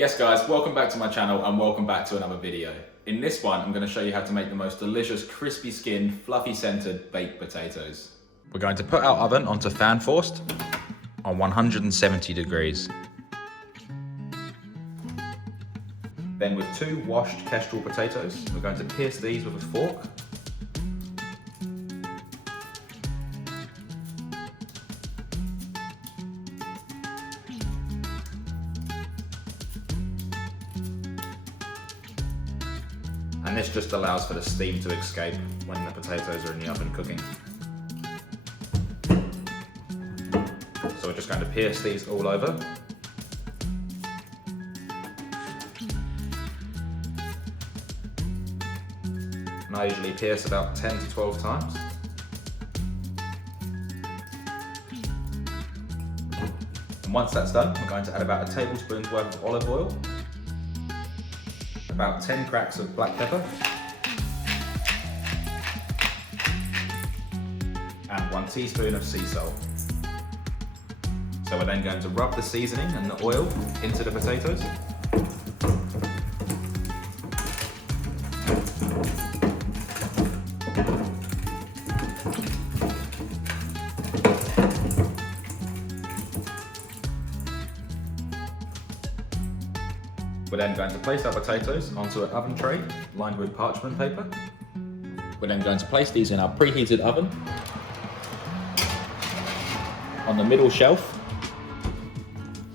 Yes guys, welcome back to my channel and welcome back to another video. In this one, I'm going to show you how to make the most delicious crispy skinned, fluffy centered baked potatoes. We're going to put our oven onto fan forced on 170 degrees. Then with 2 washed Kestrel potatoes, we're going to pierce these with a fork. And this just allows for the steam to escape when the potatoes are in the oven cooking. So we're just going to pierce these all over. And I usually pierce about 10 to 12 times. And once that's done, we're going to add about a tablespoon's worth of olive oil, about 10 cracks of black pepper, and 1 teaspoon of sea salt. So we're then going to rub the seasoning and the oil into the potatoes. We're then going to place our potatoes onto an oven tray lined with parchment paper. We're then going to place these in our preheated oven on the middle shelf,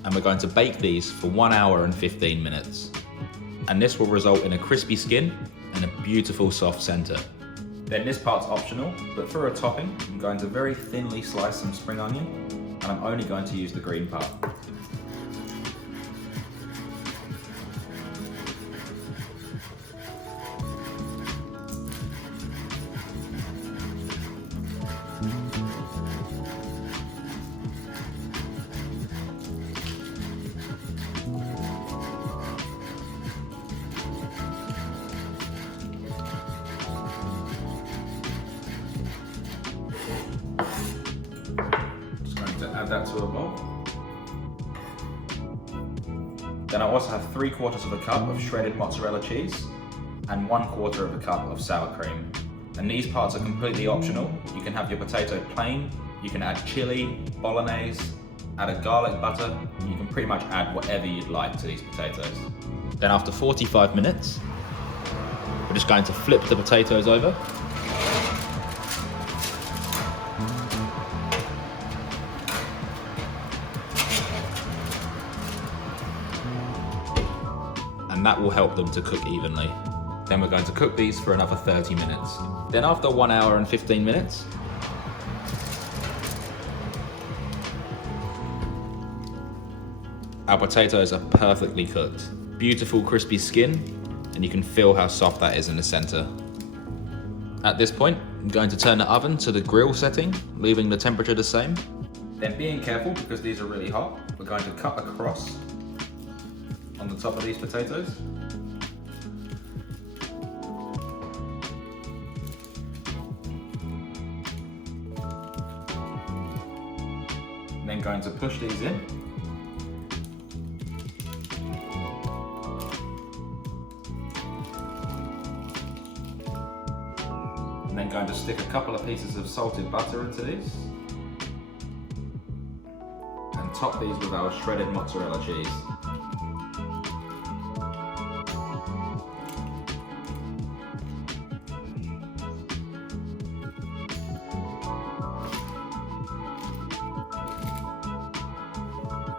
and we're going to bake these for 1 hour and 15 minutes. And this will result in a crispy skin and a beautiful soft center. Then this part's optional, but for a topping, I'm going to very thinly slice some spring onion, and I'm only going to use the green part. Add that to a bowl. Then I also have 3/4 of a cup of shredded mozzarella cheese and 1/4 of a cup of sour cream. And these parts are completely optional. You can have your potato plain, you can add chili, bolognese, add a garlic butter, you can pretty much add whatever you'd like to these potatoes. Then after 45 minutes, we're just going to flip the potatoes over. And that will help them to cook evenly. Then we're going to cook these for another 30 minutes. Then after 1 hour and 15 minutes, our potatoes are perfectly cooked. Beautiful crispy skin, and you can feel how soft that is in the center. At this point, I'm going to turn the oven to the grill setting, leaving the temperature the same. Then being careful, because these are really hot, we're going to cut across on the top of these potatoes. And then going to push these in. And then going to stick a couple of pieces of salted butter into these. And top these with our shredded mozzarella cheese.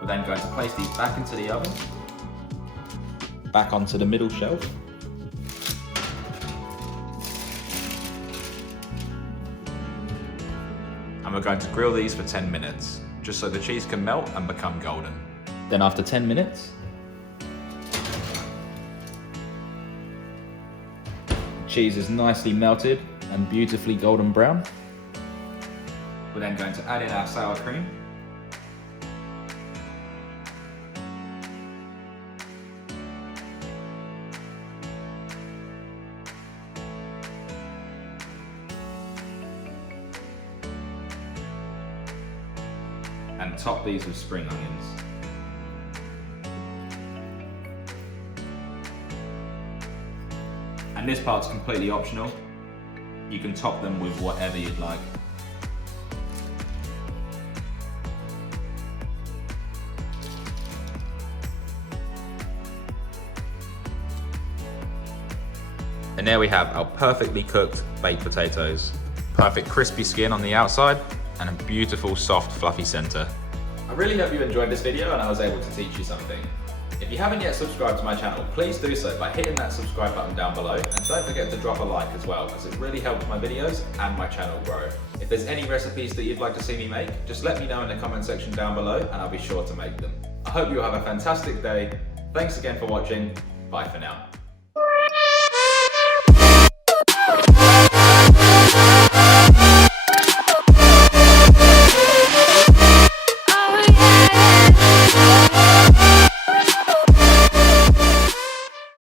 We're then going to place these back into the oven, back onto the middle shelf. And we're going to grill these for 10 minutes, just so the cheese can melt and become golden. Then after 10 minutes, cheese is nicely melted and beautifully golden brown. We're then going to add in our sour cream. And top these with spring onions. And this part's completely optional. You can top them with whatever you'd like. And there we have our perfectly cooked baked potatoes. Perfect crispy skin on the outside and a beautiful soft fluffy center. I really hope you enjoyed this video and I was able to teach you something. If you haven't yet subscribed to my channel, please do so by hitting that subscribe button down below, and don't forget to drop a like as well, because it really helps my videos and my channel grow. If there's any recipes that you'd like to see me make, just let me know in the comment section down below and I'll be sure to make them. I hope you have a fantastic day. Thanks again for watching. Bye for now.